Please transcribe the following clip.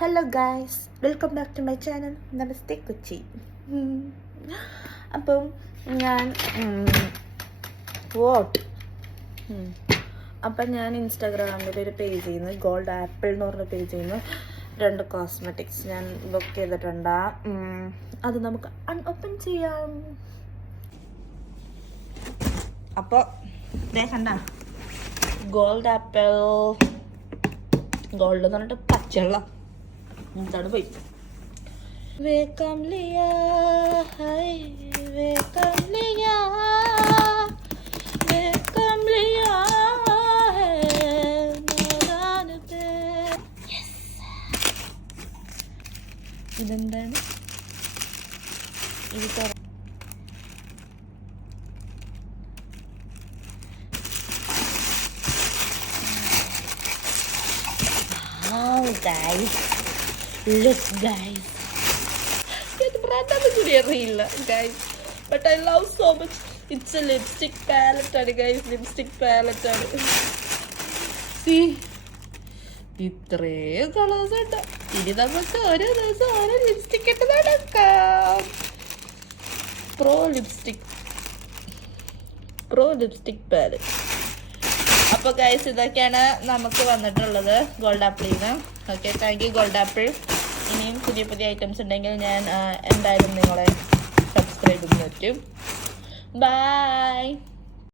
Hello guys, welcome back to my channel Namaste Kochi. അപ്പം ഞാൻ ഞാൻ ഇൻസ്റ്റാഗ്രാമിൽ ഒരു പേജ് ചെയ്യുന്നു, ഗോൾഡ് ആപ്പിൾ എന്ന് പറഞ്ഞ പേജ് ചെയ്യുന്നു. 2 കോസ്മെറ്റിക്സ് ഞാൻ ബുക്ക് ചെയ്തിട്ടുണ്ട്. അത് നമുക്ക് അൺഓപ്പൺ ചെയ്യാം. അപ്പോൾ കണ്ട ഗോൾഡ് ആപ്പിൾ, ഗോൾഡ് എന്ന് പറഞ്ഞിട്ട് പച്ചവെള്ള എന്താണ് പോയി. വേക്കം ലിയാ ഹൈ വേക്കം ലിയാ വേക്കം ലിയാ ഹൈ നാദാൻ പേ. ഇതെന്താണ് ഇത്? Guys, look guys, ഇത് ബ്രാൻഡാന്ന് കൂടി അറിയില്ല guys, but I love so much. It's a lipstick palette ആണ് guys, lipstick palette ആണ്. See, ഇത്രയും കളേഴ്സ് ഉണ്ട്. ഇനി നമുക്ക് ഓരോ ദിവസം ഓരോ ലിപ്സ്റ്റിക് ഇട്ട് നടക്കാം. Pro lipstick palette. അപ്പോൾ ഗൈസ്, ഇതൊക്കെയാണ് നമുക്ക് വന്നിട്ടുള്ളത് ഗോൾഡ് ആപ്പിളിൽ നിന്ന്. Okay, thank you Gold Apple. ഇനിയും പുതിയ പുതിയ ഐറ്റംസ് ഉണ്ടെങ്കിൽ ഞാൻ എന്തായാലും നിങ്ങളെ സബ്സ്ക്രൈബ് ചെയ്യാൻ പറ്റും. ബൈ.